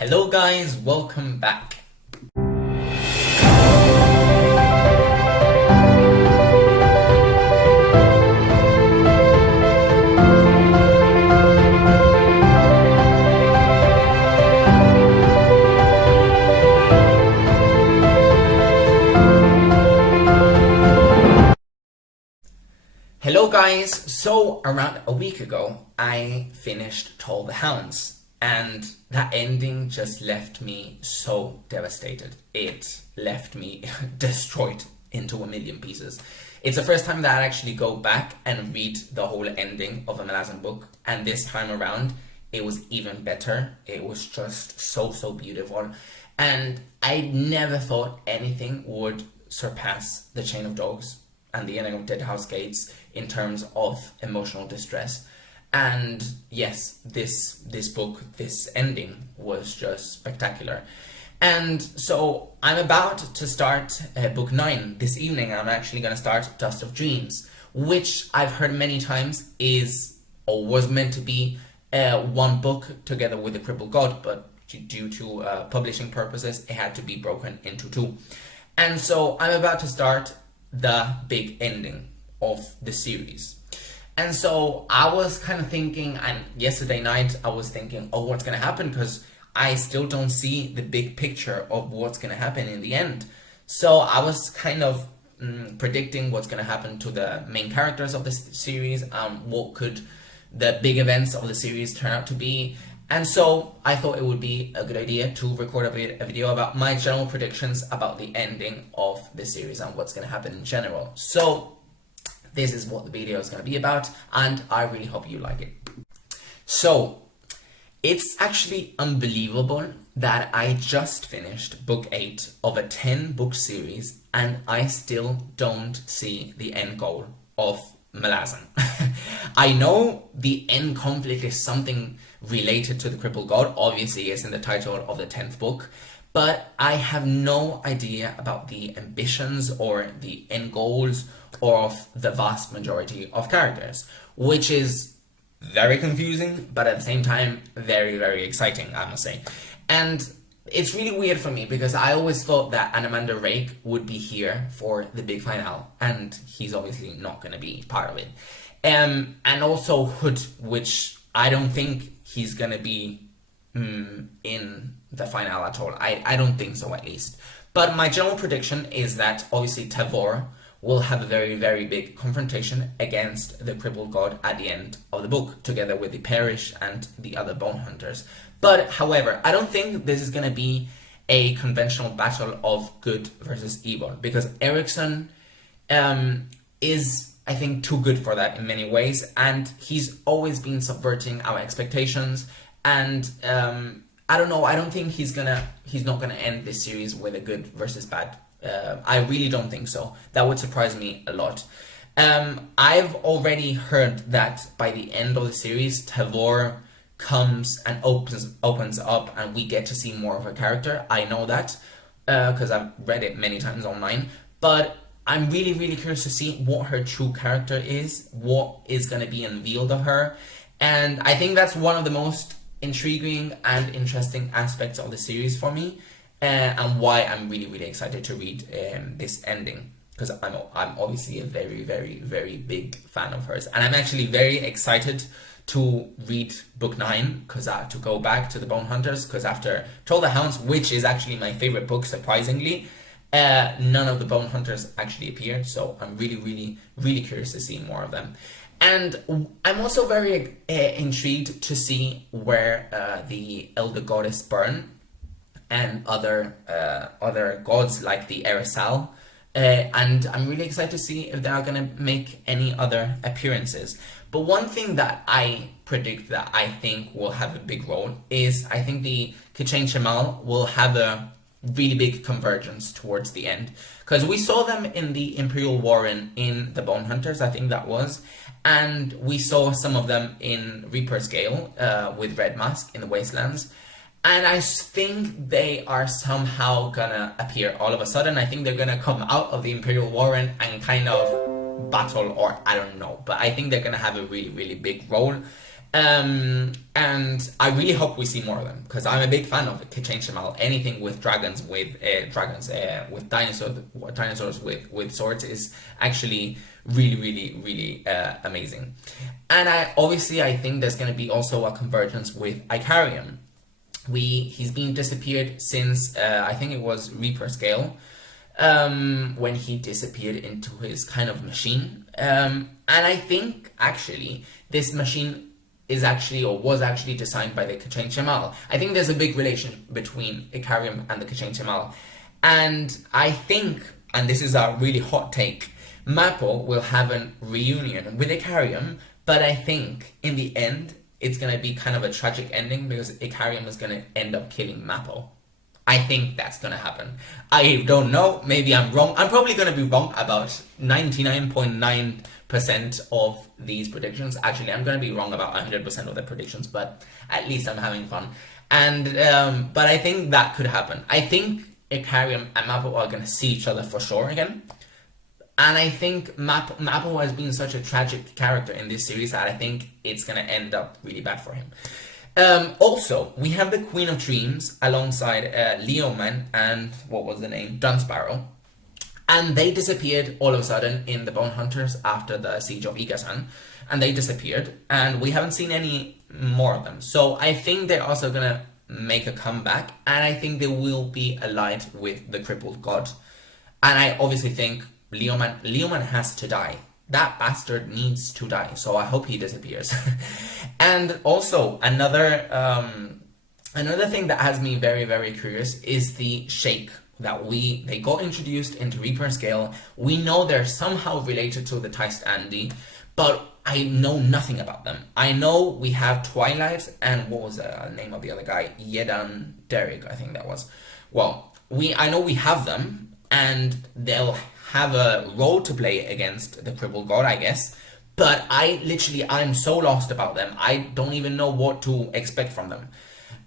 Hello guys, welcome back. Hello guys, so around a week ago I finished Toll the Hounds, and that ending just left me so devastated. It left me destroyed into a million pieces. It's the first time that I actually go back and read the whole ending of a Malazan book, and this time around it was even better. It was just so beautiful, and I never thought anything would surpass The Chain of Dogs and the ending of Dead House Gates in terms of emotional distress. And yes, this book, this ending was just spectacular. And so I'm about to start book 9 this evening. I'm actually going to start Dust of Dreams, which I've heard many times is or was meant to be one book together with The Crippled God, but due to publishing purposes it had to be broken into 2. And so I'm about to start the big ending of the series. And so I was kind of thinking, and yesterday night I was thinking, oh, what's going to happen? Because I still don't see the big picture of what's going to happen in the end. So I was kind of predicting what's going to happen to the main characters of this series, what could the big events of the series turn out to be. And so I thought it would be a good idea to record a video about my general predictions about the ending of the series and what's going to happen in general. So this is what the video is going to be about, and I really hope you like it. So it's actually unbelievable that I just finished book 8 of a 10-book series and I still don't see the end goal of Malazan. I know the end conflict is something related to the Crippled God, obviously it's in the title of the 10th book, but I have no idea about the ambitions or the end goals of the vast majority of characters, which is very confusing, but at the same time very exciting, I must say. And it's really weird for me because I always thought that Anamander Rake would be here for the big finale, and he's obviously not going to be part of it. And also Hood, which I don't think he's going to be in the finale at all. I don't think so, at least. But my general prediction is that obviously Tavor will have a very big confrontation against the Crippled God at the end of the book, together with the Parish and the other Bone Hunters. But however, I don't think this is going to be a conventional battle of good versus evil, because Erickson is, I think, too good for that in many ways, and he's always been subverting our expectations. And I don't know, I don't think he's not gonna end this series with a good versus bad. I really don't think so. That would surprise me a lot. I've already heard that by the end of the series, Tavor comes and opens up and we get to see more of her character. I know that because I've read it many times online, but I'm really curious to see what her true character is, what is going to be unveiled of her. And I think that's one of the most intriguing and interesting aspects of the series for me, and why I'm really excited to read this ending, because I'm obviously a very big fan of hers, and I'm actually very excited to read book 9, because I have to go back to the Bone Hunters, because after Toll the Hounds, which is actually my favorite book surprisingly, none of the Bone Hunters actually appeared. So I'm really curious to see more of them. And I'm also very intrigued to see where the Elder Goddess Burn and other gods like the Erisal, and I'm really excited to see if they are going to make any other appearances. But one thing that I predict that I think will have a big role is I think the Kichain Shemal will have a really big convergence towards the end, because we saw them in the Imperial Warren in the Bone Hunters, I think that was, and we saw some of them in Reaper's Gale with Red Mask in the Wastelands, and I think they are somehow gonna appear all of a sudden. I think they're gonna come out of the Imperial Warren and kind of battle, or I don't know, but I think they're gonna have a really big role. And I really hope we see more of them because I'm a big fan of Change Shamal. Anything with dragons, with dinosaurs with swords is actually really amazing. And I think there's going to be also a convergence with Icarium. He's been disappeared since I think it was Reaper Scale, when he disappeared into his kind of machine. And I think actually this machine is actually or was actually designed by the Kachain Shamal. I think there's a big relation between Icarium and the Kachain Shamal. And I think, and this is a really hot take, Mappo will have a reunion with Icarium, but I think in the end it's going to be kind of a tragic ending because Icarium is going to end up killing Mappo. I think that's going to happen. I don't know, maybe I'm wrong. I'm probably going to be wrong about 99.9% of these predictions. Actually, I'm going to be wrong about 100% of the predictions, but at least I'm having fun. And but I think that could happen. I think Icarium and Mappo are going to see each other for sure again. And I think Mappo has been such a tragic character in this series that I think it's going to end up really bad for him. Also, we have the Queen of Dreams alongside Leoman and, what was the name? Dunsparrow. And they disappeared all of a sudden in the Bone Hunters after the siege of Igasan. And they disappeared. And we haven't seen any more of them. So I think they're also going to make a comeback. And I think they will be allied with the Crippled God. And I obviously think Leoman has to die. That bastard needs to die, so I hope he disappears. And also, another thing that has me very curious is the Shake that they got introduced into Reaper Scale. We know they're somehow related to the Teist Andy, but I know nothing about them. I know we have Twilight and what was the name of the other guy? Yedan Derek, I think that was. Well, I know we have them, and they'll have a role to play against the Crippled God, I guess. But I'm so lost about them. I don't even know what to expect from them.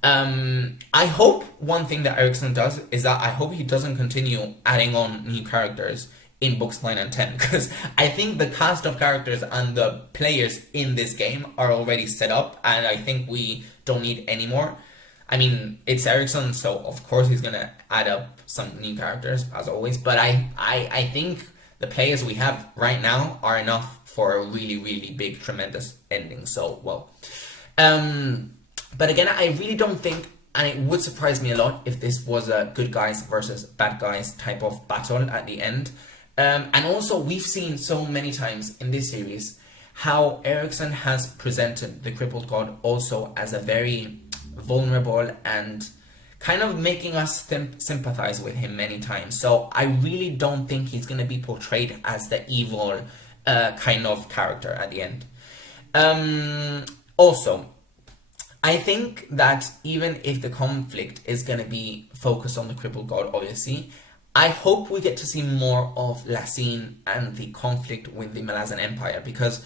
I hope one thing that Erickson does is that I hope he doesn't continue adding on new characters in books 9 and 10, because I think the cast of characters and the players in this game are already set up, and I think we don't need any more. I mean, it's Erickson, so of course he's gonna add up some new characters, as always, but I think the players we have right now are enough for a really big, tremendous ending, so, well. But again, I really don't think, and it would surprise me a lot if this was a good guys versus bad guys type of battle at the end. And also, we've seen so many times in this series how Erickson has presented the Crippled God also as a very vulnerable and kind of making us sympathize with him many times. So I really don't think he's going to be portrayed as the evil kind of character at the end. Also, I think that even if the conflict is going to be focused on the Crippled God, obviously, I hope we get to see more of Lassine and the conflict with the Malazan Empire, because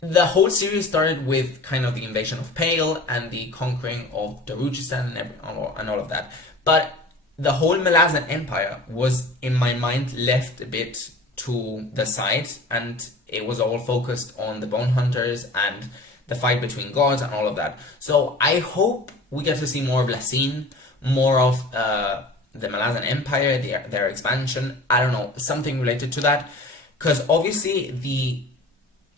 the whole series started with kind of the invasion of Pale and the conquering of Darujistan and all of that. But the whole Malazan Empire was, in my mind, left a bit to the side, and it was all focused on the Bone Hunters and the fight between gods and all of that. So I hope we get to see more of Lassine, more of the Malazan Empire, their expansion. I don't know, something related to that. Because obviously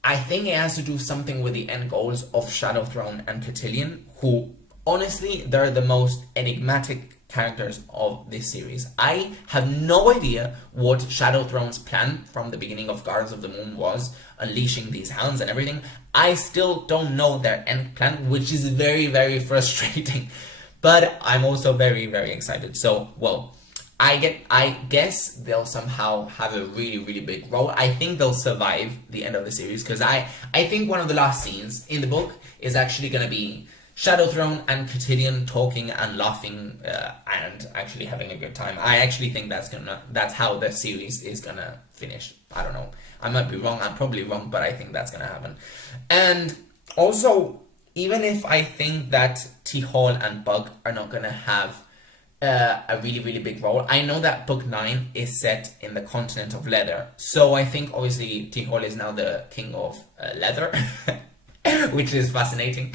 I think it has to do something with the end goals of Shadow Throne and Cotillion, who, honestly, they're the most enigmatic characters of this series. I have no idea what Shadow Throne's plan from the beginning of Guardians of the Moon was, unleashing these hounds and everything. I still don't know their end plan, which is very frustrating. But I'm also very excited. So, well, I guess they'll somehow have a really big role. I think they'll survive the end of the series, because I think one of the last scenes in the book is actually going to be Shadow Throne and Cotillion talking and laughing and actually having a good time. I actually think that's how the series is gonna finish. I don't know. I might be wrong. I'm probably wrong, but I think that's gonna happen. And also, even if I think that T-Hall and Bug are not gonna have a really big role, I know that book 9 is set in the continent of leather, so I think obviously T-Hall is now the king of leather. which is fascinating.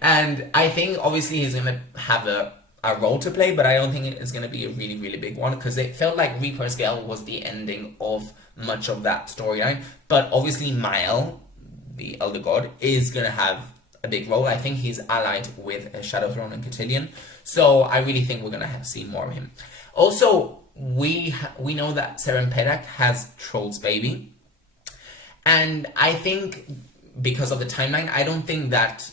And I think obviously he's gonna have a role to play, but I don't think it's gonna be a really, really big one, because it felt like Reaper's Gale was the ending of much of that storyline. But obviously Mael, the Elder God, is gonna have a big role. I think he's allied with Shadowthrone and Cotillion, so I really think we're gonna see more of him. Also, we know that Serempedak has Troll's baby, and I think because of the timeline, I don't think that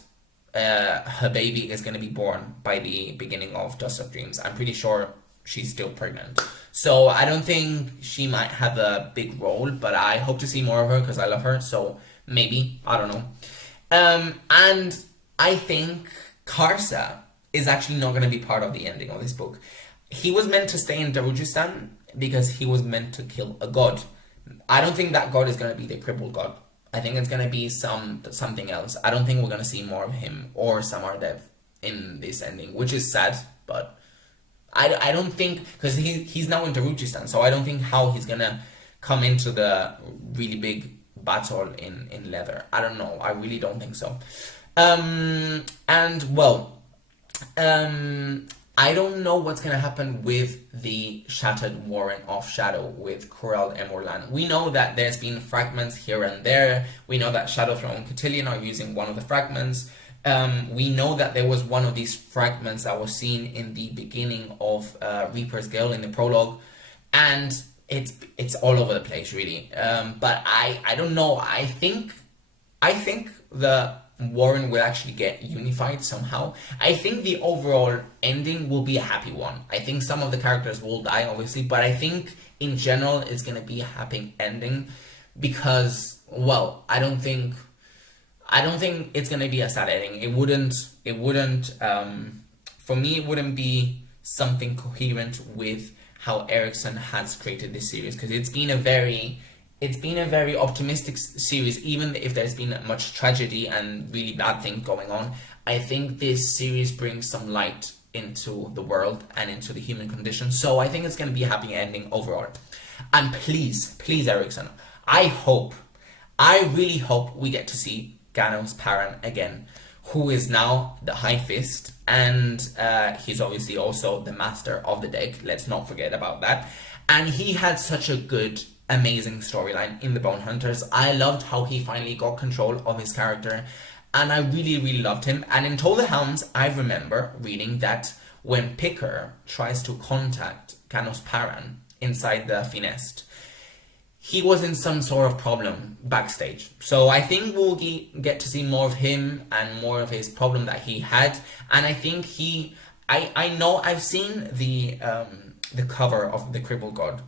her baby is going to be born by the beginning of Dust of Dreams. I'm pretty sure she's still pregnant. So I don't think she might have a big role, but I hope to see more of her because I love her. So maybe, I don't know. And I think Karsa is actually not going to be part of the ending of this book. He was meant to stay in Darujistan because he was meant to kill a god. I don't think that god is going to be the Crippled God. I think it's going to be something else. I don't think we're going to see more of him or Samardev in this ending, which is sad, but I don't think, because he's now in Darujistan, so I don't think how he's going to come into the really big battle in Leather. I don't know. I really don't think so. I don't know what's going to happen with the Shattered Warren of Shadow with Corel Emorlan. We know that there's been fragments here and there. We know that Shadowthrone and Cotillion are using one of the fragments. We know that there was one of these fragments that was seen in the beginning of Reaper's Gale in the prologue. And it's all over the place, really. But I don't know. I think the Warren will actually get unified somehow. I think the overall ending will be a happy one. I think some of the characters will die, obviously, but I think in general it's going to be a happy ending because, well, I don't think it's going to be a sad ending. It wouldn't, for me, it wouldn't be something coherent with how Erickson has created this series, because it's been a very optimistic series, even if there's been much tragedy and really bad things going on. I think this series brings some light into the world and into the human condition. So I think it's going to be a happy ending overall. And please, Erickson, I really hope we get to see Ganos Paran again, who is now the High Fist, and he's obviously also the master of the deck. Let's not forget about that. And he had such a good, amazing storyline in the Bone Hunters. I loved how he finally got control of his character, and I really, really loved him. And in Toll the Hounds, I remember reading that when Picker tries to contact Ganos Paran inside the Finest, he was in some sort of problem backstage. So I think we'll get to see more of him and more of his problem that he had. And I think I know I've seen the cover of the Crippled God.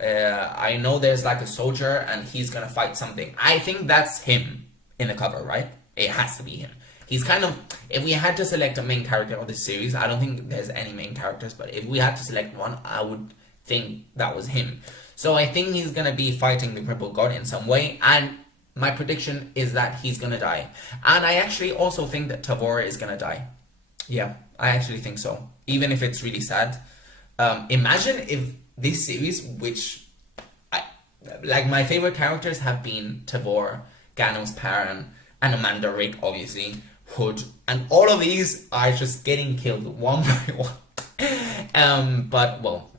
I know there's like a soldier and he's gonna fight something. I think that's him in the cover, right? It has to be him. He's kind of, if we had to select a main character of this series, I don't think there's any main characters, but if we had to select one, I would think that was him. So I think he's gonna be fighting the Crippled God in some way, and my prediction is that he's gonna die. And I actually also think that Tavora is gonna die. Yeah, I actually think so. Even if it's really sad. Imagine if this series, which my favorite characters have been Tavor, Ganos Paran, and Amanda Rick, obviously, Hood, and all of these are just getting killed one by one. But well,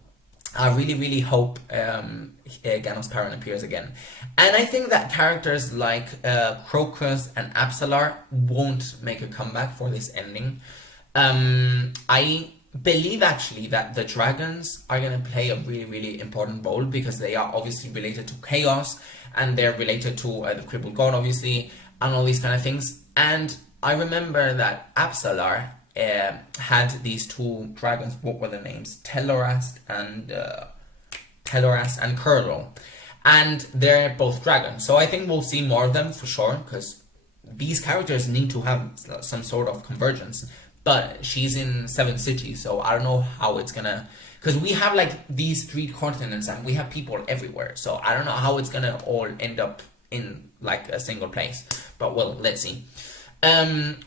I really, really hope Ganos Paran appears again. And I think that characters like Crocus and Absalar won't make a comeback for this ending. I believe actually that the dragons are going to play a really, really important role, because they are obviously related to chaos, and they're related to the Crippled God, obviously, and all these kind of things. And I remember that Absalar had these two dragons. What were their names? Telorast and Kurlo, and they're both dragons. So I think we'll see more of them for sure, because these characters need to have some sort of convergence. But she's in 7 cities, so I don't know how it's gonna, because we have like these 3 continents and we have people everywhere, so I don't know how it's gonna all end up in like a single place. But well, let's see.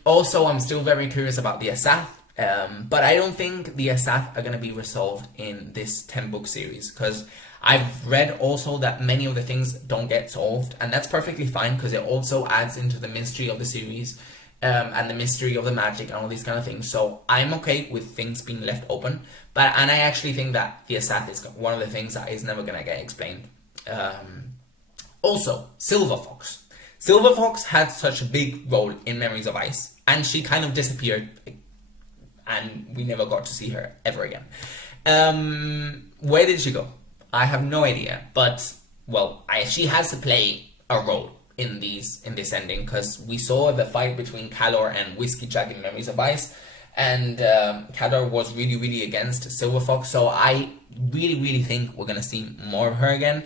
Also, I'm still very curious about the Asath. But I don't think the Asath are going to be resolved in this 10-book series, because I've read also that many of the things don't get solved, and that's perfectly fine because it also adds into the mystery of the series, and the mystery of the magic and all these kind of things. So I'm okay with things being left open, and I actually think that the Asath is one of the things that is never going to get explained. Also, Silver Fox. Silver Fox had such a big role in Memories of Ice, and she kind of disappeared, and we never got to see her ever again. Where did she go? I have no idea, but well, she has to play a role in this ending, because we saw the fight between Calor and Whiskey Jack in Memories of Ice, and Calor was really against Silver Fox, so I really think we're gonna see more of her again.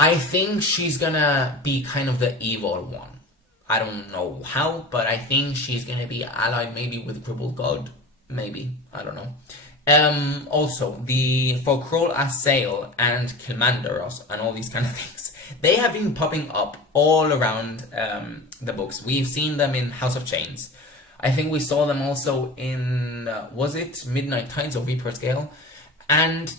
I think she's gonna be kind of the evil one. I don't know how, but I think she's gonna be allied maybe with Crippled God, maybe, I don't know. Also, the Folkrol Assail and Kilmandaros and all these kind of things, they have been popping up all around the books. We've seen them in House of Chains. I think we saw them also in, was it Midnight Tides or Reaper's Gale? And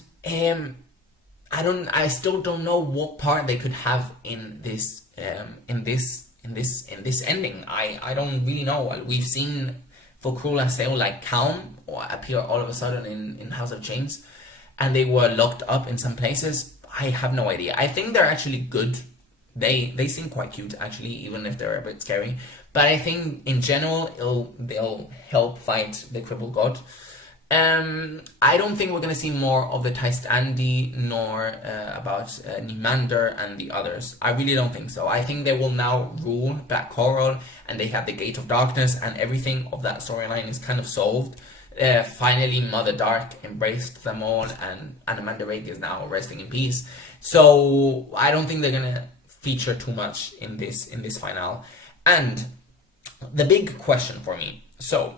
I still don't know what part they could have in this ending. I don't really know. We've seen Folkrol Assail like calm or appear all of a sudden in House of Chains, and they were locked up in some places. I have no idea. I think they're actually good. They seem quite cute actually, even if they're a bit scary. But I think in general they'll help fight the Crippled God. I don't think we're going to see more of the Taistandi nor about Nimander and the others. I really don't think so. I think they will now rule Black Coral, and they have the Gate of Darkness, and everything of that storyline is kind of solved. Finally, Mother Dark embraced them all, and Amanda Rake is now resting in peace. So I don't think they're going to feature too much in this finale. And the big question for me, so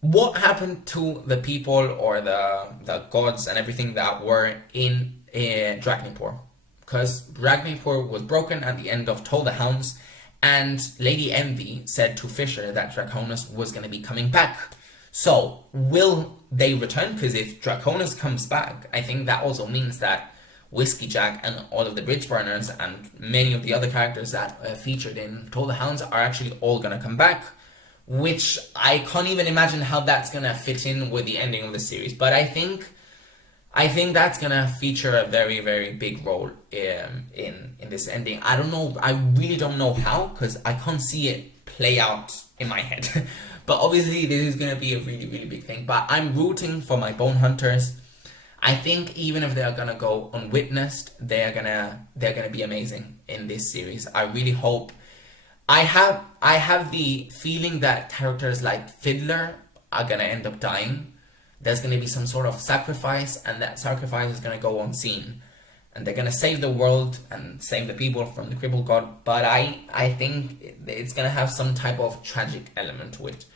what happened to the people or the gods and everything that were in Dragnipur? Because Dragnipur was broken at the end of Toll the Hounds, and Lady Envy said to Fisher that Draconis was going to be coming back. So will they return? Because if Draconis comes back, I think that also means that Whiskey Jack and all of the Bridge Burners and many of the other characters that featured in Toll the Hounds are actually all going to come back, which I can't even imagine how that's going to fit in with the ending of the series. But I think that's going to feature a very big role in this ending. I don't know, I really don't know how, because I can't see it play out in my head. But obviously this is going to be a really big thing. But I'm rooting for my Bone Hunters. I think even if they're going to go unwitnessed, they're gonna be amazing in this series. I really hope. I have the feeling that characters like Fiddler are gonna end up dying. There's gonna be some sort of sacrifice, and that sacrifice is gonna go unseen, and they're gonna save the world and save the people from the Crippled God. But I think it's gonna have some type of tragic element to it.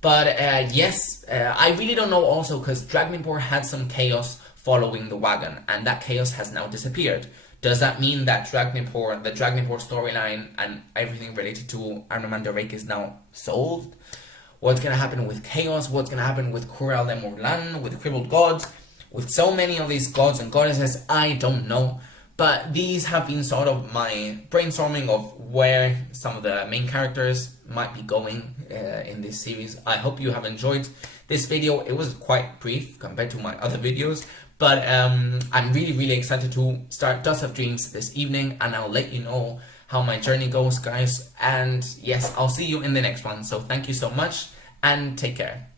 But yes, I really don't know also, because Dragnipur had some chaos following the wagon, and that chaos has now disappeared. Does that mean that the Dragnipur storyline and everything related to Armand Rake is now solved? What's going to happen with Chaos? What's going to happen with Coral de Morlan, with Crippled Gods? With so many of these gods and goddesses, I don't know. But these have been sort of my brainstorming of where some of the main characters might be going in this series. I hope you have enjoyed this video. It was quite brief compared to my other videos. But I'm really excited to start Dust of Dreams this evening, and I'll let you know how my journey goes, guys. And yes, I'll see you in the next one. So thank you so much, and take care.